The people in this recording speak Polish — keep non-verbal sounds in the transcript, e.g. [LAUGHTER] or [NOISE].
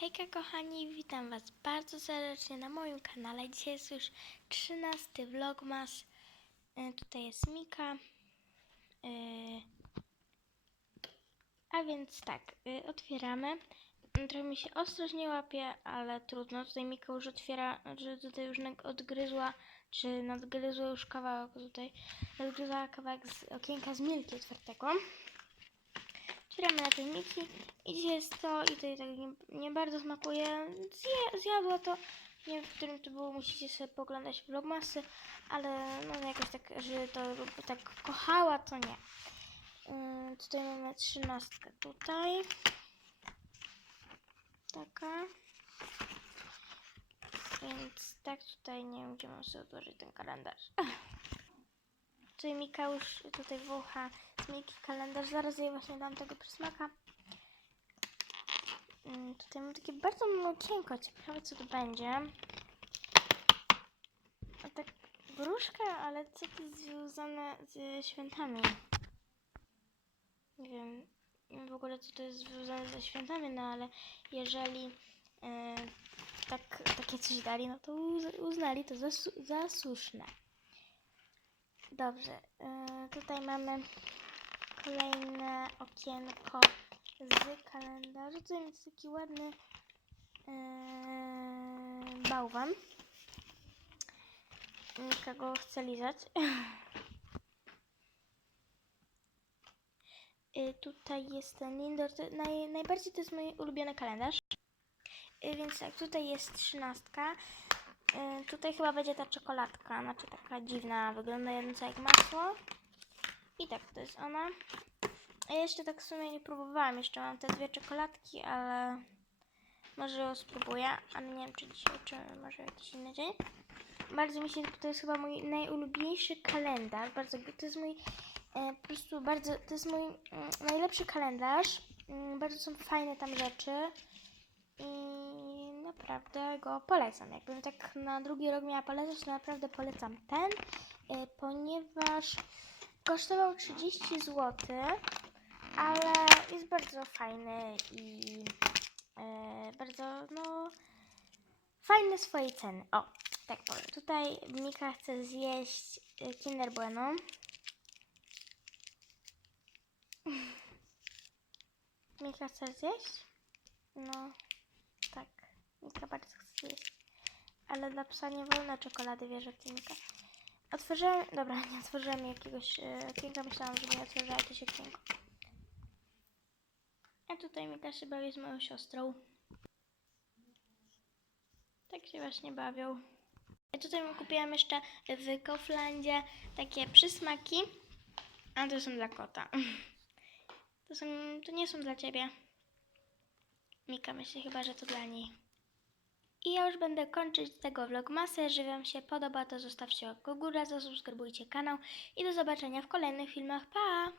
Hejka kochani, witam Was bardzo serdecznie na moim kanale. Dzisiaj jest już 13 vlogmas. E, Tutaj jest Mika. E, A więc tak, e, otwieramy. Trochę mi się ostrożnie łapie, ale trudno. Tutaj Mika już otwiera, że tutaj już odgryzła, czy nadgryzła już kawałek tutaj. Nadgryzła kawałek z okienka z milki otwartego. Otwieramy na tej Miki i dzisiaj jest to i tutaj tak nie, nie bardzo smakuje. Zje, zjadła to. Nie wiem, w którym to było, musicie sobie poglądać vlogmasy, ale no jakoś tak, że to tak kochała, to nie. Yy, tutaj mamy trzynastkę tutaj. Taka. Więc tak tutaj nie wiem, gdzie mam sobie odłożyć ten kalendarz. [LAUGHS] Tutaj Mika już tutaj wącha Miki kalendarz. Zaraz jej właśnie dam tego przysmaka. Mm, Tutaj mam takie bardzo małe okienko. Ciekawe co to będzie. A tak gruszka, ale co to jest związane ze świętami? Nie wiem, w ogóle co to jest związane ze świętami, no ale jeżeli e, tak, takie coś dali, no to uz- uznali to za, za słuszne. Dobrze, y, tutaj mamy kolejne okienko z kalendarza. Tutaj jest taki ładny bałwan. Mika go chce lizać. [LAUGHS] Y, tutaj jest ten Lindor. To naj, najbardziej to jest mój ulubiony kalendarz. Y, więc tak, tutaj jest trzynastka. Y, Tutaj chyba będzie ta czekoladka, znaczy taka dziwna, wyglądająca jak masło. I tak, to jest ona. Ja jeszcze tak w sumie nie próbowałam, jeszcze mam te dwie czekoladki, ale może ją spróbuję, ale nie wiem czy dzisiaj, czy może jakiś inny dzień. Bardzo mi się, to jest chyba mój najulubieńszy kalendarz, bardzo, to jest mój, e, po prostu bardzo, to jest mój mm, najlepszy kalendarz. Mm, bardzo są fajne tam rzeczy i naprawdę go polecam. Jakbym tak na drugi rok miała polecać, to naprawdę polecam ten, e, ponieważ kosztował 30 zł, ale jest bardzo fajny i e, bardzo, no, fajny swojej ceny. O, tak powiem. Tutaj Mika chce zjeść e, Kinder Bueno. [LAUGHS] Mika chce zjeść? No, tak. Mika bardzo chce zjeść. Ale dla psa nie wolno czekolady, wierzę w Mika. Otworzyłem, dobra, nie otworzyłem jakiegoś e, okienka, myślałam, że nie otworzę jakieś okienko. A tutaj Mika się bawi z moją siostrą. Tak się właśnie bawią. Ja tutaj kupiłam jeszcze w Kauflandzie takie przysmaki, a to są dla kota. To, są, to nie są dla ciebie. Mika myśli chyba, że to dla niej. I ja już będę kończyć tego vlogmasę. Jeżeli Wam się podoba, to zostawcie łapkę w górę, zasubskrybujcie kanał i do zobaczenia w kolejnych filmach. Pa!